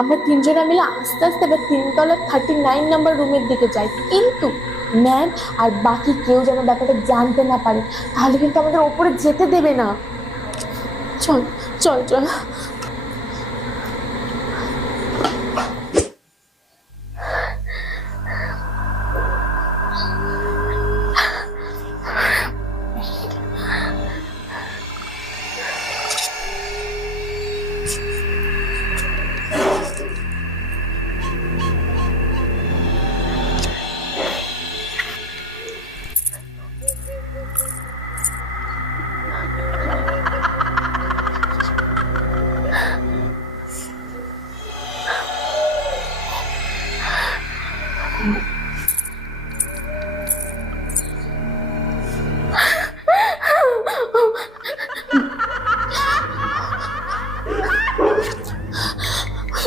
আমরা তিনজনে মিলে আস্তে আস্তে এবার 3তলার 39 নম্বর রুমের দিকে যাই, কিন্তু ম্যাম আর বাকি কেউ যেন ব্যাপারটা জানতে না পারে, তাহলে কিন্তু আমাদের ওপরে যেতে দেবে না। চল চল চল।